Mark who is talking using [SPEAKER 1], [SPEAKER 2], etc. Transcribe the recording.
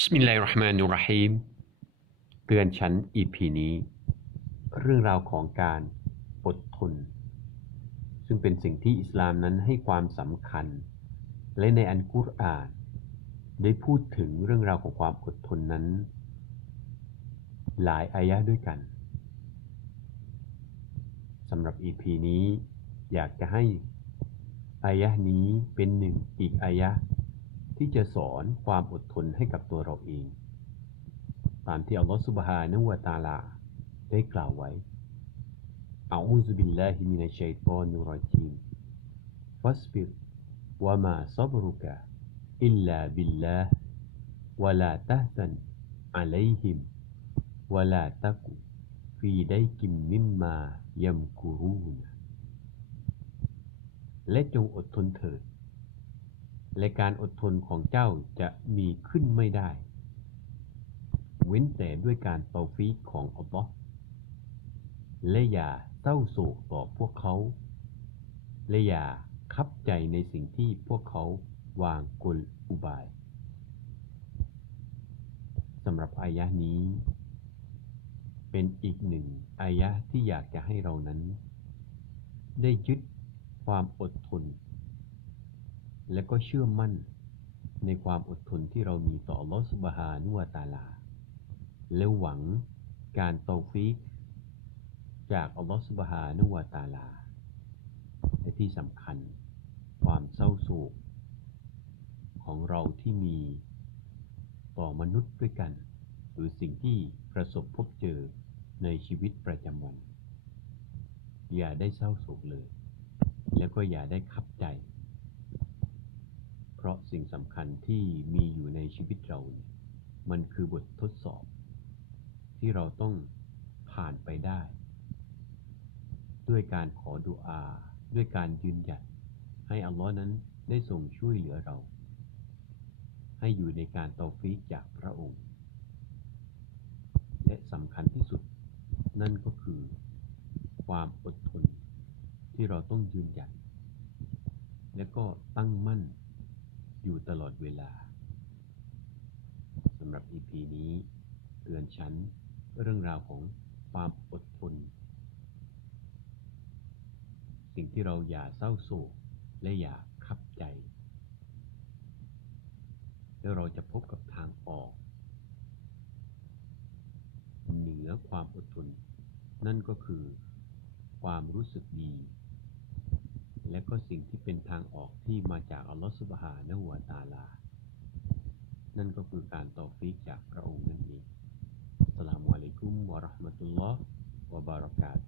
[SPEAKER 1] บิสมิลลาฮิรเราะห์มานิรรฮีมเตือนฉันอีพีนี้ เรื่องราวของการอดทน ซึ่งเป็นสิ่งที่อิสลามนั้นให้ความสำคัญ และในอันกุรอาน ได้พูดถึงเรื่องราวของความอดทนนั้น หลายอายะด้วยกันสำหรับอีพีนี้ อยากจะให้อายะนี้เป็นหนึ่งอีกอายะ ที่จะสอนความอดทนให้กับตัวเราเอง ตามที่อัลลอฮฺสุบฮานะวะตาลา ได้กล่าวไว้อาอูซุบิลลาฮิมินัชัยฏอนิรเราะญีมฟัสบิรวะมาซับรุกะอิลลาบิลลาห์วะลาตะซันอะลัยฮิมวะลาตะกุฟีไดกิมมิมมายัมกุรูนและจงอดทนเถิด และการอดทนของเจ้าจะมีขึ้นไม่ได้ เว้นแต่ด้วยการเตาฟีของอัลลอฮ์และอย่าเศร้าโศกต่อพวกเขา และอย่าคับใจในสิ่งที่พวกเขาวางกลอุบายสำหรับอายะห์นี้ เป็นอีกหนึ่งอายะห์ที่อยากจะให้เรานั้น ได้ยึดความอดทน และก็เชื่อมั่นในความอดทนที่เรามีต่ออัลลอฮฺสุบฮานุวะตาลา และหวังการเตาฟีกจากอัลลอฮฺสุบฮานุวะตาลาและที่สำคัญความเศร้าโศกของเราที่มีต่อมนุษย์ด้วยกัน หรือสิ่งที่ประสบพบเจอในชีวิตประจำวัน อย่าได้เศร้าโศกเลย แล้วก็อย่าได้ขับใจ เพราะสิ่งสำคัญที่มีอยู่ในชีวิตเราเนี่ยมันคือบททดสอบ ที่เราต้องผ่านไปได้ ด้วยการขอดุอา ด้วยการยืนหยัดให้อัลลอฮ์นั้นได้ทรงช่วยเหลือเรา ให้อยู่ในการตาฟีกจากพระองค์ และสำคัญที่สุด นั่นก็คือความอดทนที่เราต้องยืนหยัดและก็ตั้งมั่น อยู่ตลอดเวลาสำหรับ EP นี้เตือนฉันเรื่องราวของความอดทน สิ่งที่เราอย่าเศร้าโศกและอย่าขับใจ แล้วเราจะพบกับทางออก เหนือความอดทน นั่นก็คือความรู้สึกดี และก็สิ่งที่เป็นทางออกที่มาจากอัลลอฮฺสุบฮานะหัวตาลา นั่นก็คือการตอฟีกจากพระองค์นั่นเองสลามุอะลัยกุมวะราะห์มะตุลลอฮ์วะบารากาตุ